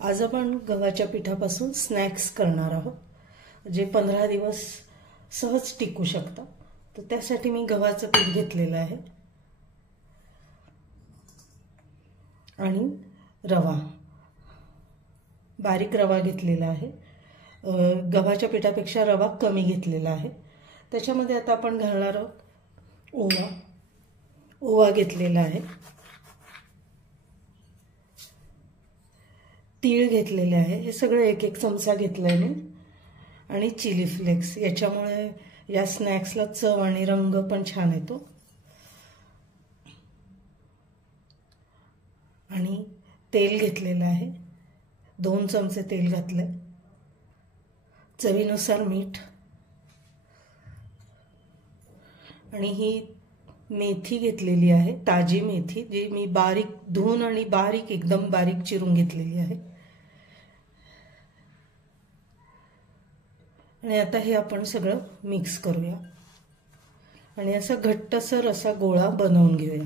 आज आपण गव्हाच्या पिठापासून स्नॅक्स करणार आहोत जे 15 दिवस सहज टिकू शकतात। तर त्यासाठी मी गव्हाचं पीठ घेतलेलं आहे आणि रवा, बारीक रवा घेतलेला आहे। गव्हाच्या पिठापेक्षा रवा कमी घेतलेला आहे। त्याच्यामध्ये आता आपण घालणार आहोत ओवा घेतलेला आहे, तीळ घेतलेले आहे, हे सगळं एक एक चमचा घेतलाय मी, आणि चिली फ्लेक्स। याच्यामुळे या स्नॅक्सला चव आणि रंग पण छान येतो। आणि तेल घेतलेलं आहे, 2 चमचे तेल घातले, चवीनुसार मीठ, आणि ही मेथी घेतलेली आहे, ताजी मेथी, जी मी बारीक धुवून आणि बारीक एकदम बारीक चिरून घेतलेली आहे। आणि आता हे आपण सगळं मिक्स करूया आणि असा घट्टसर असा गोळा बनवून घेऊया।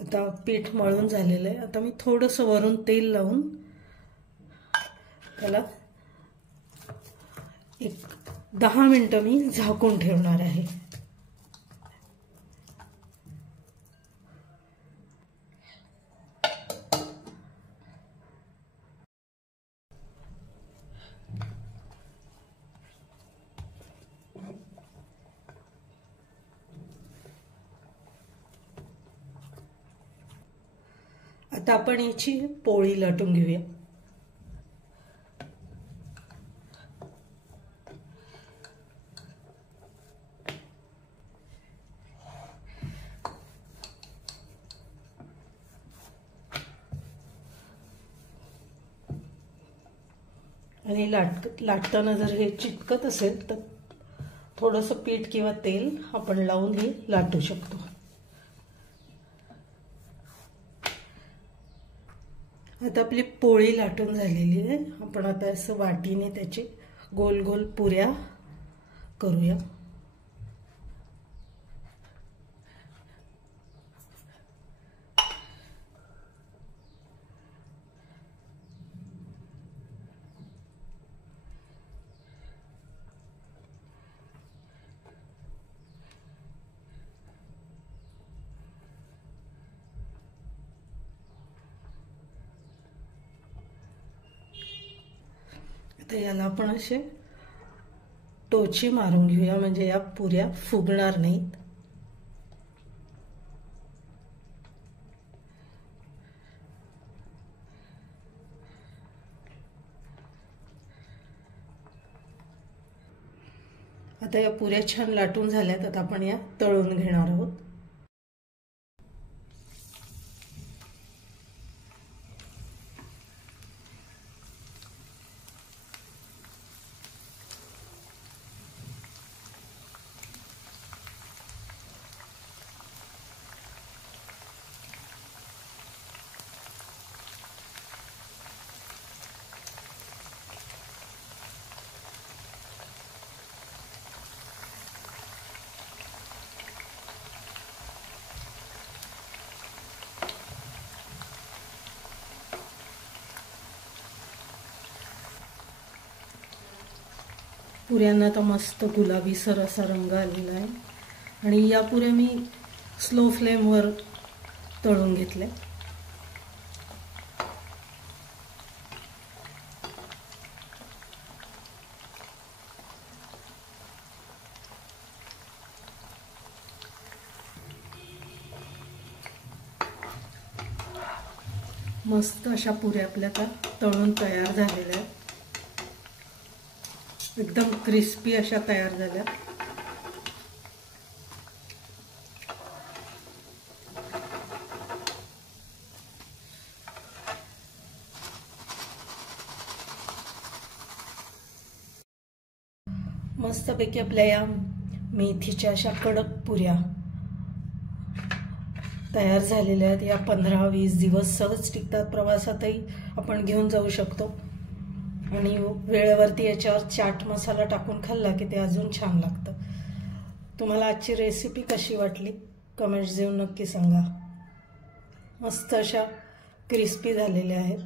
आता पीठ मळून झालेलं आहे। आता मी थोडंसं वरून तेल लावून त्याला एक 10 मिनिटं मी झाकून ठेवणार आहे। आता आपण याची पोळी लाटून घेऊया। आणि लाटताना जर हे चिटकत असेल तर थोडंसं पीठ किंवा तेल आपण लावून हे लाटू शकतो। आता आपली पोळी लाटून झालेली आहे। आपण आता असं वाटीने त्याची गोल गोल पुऱ्या करूया। तर याला आपण असे टोची मारून घेऊया, म्हणजे या पुऱ्या फुगणार नाहीत। आता या पुऱ्या छान लाटून झाल्यात। आता आपण या तळून घेणार आहोत। पुऱ्यांना आता मस्त गुलाबी सर असा रंग आलेला आहे आणि या पुऱ्या मी स्लो फ्लेमवर तळून घेतल्या। मस्त अशा पुऱ्या आपल्या तळून तयार झालेल्या आहेत, एकदम क्रिस्पी अशा तयार झाल्या। मस्तपैकी आपल्या या मेथीच्या अशा कडक पुऱ्या तयार झालेल्या आहेत। या 15-20 दिवस सहज टिकतात, प्रवासातही आपण घेऊन जाऊ शकतो। आणि वेळेवरती याच्यावर चाट मसाला टाकून खाल्ला की ते अजून छान लागतं. तुम्हाला आजची रेसिपी कशी वाटली कमेंट्स देऊन नक्की सांगा. मस्त अशा क्रिस्पी झालेल्या आहेत.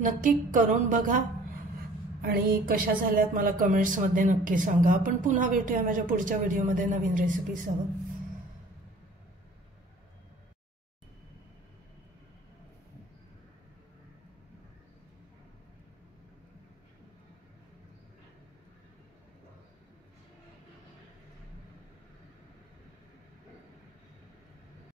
नक्की करून बघा आणि कशा झाल्यात मला कमेंट्समध्ये नक्की सांगा. आपण पुन्हा भेटूया माझ्या पुढच्या व्हिडिओमध्ये नवीन रेसिपीसह.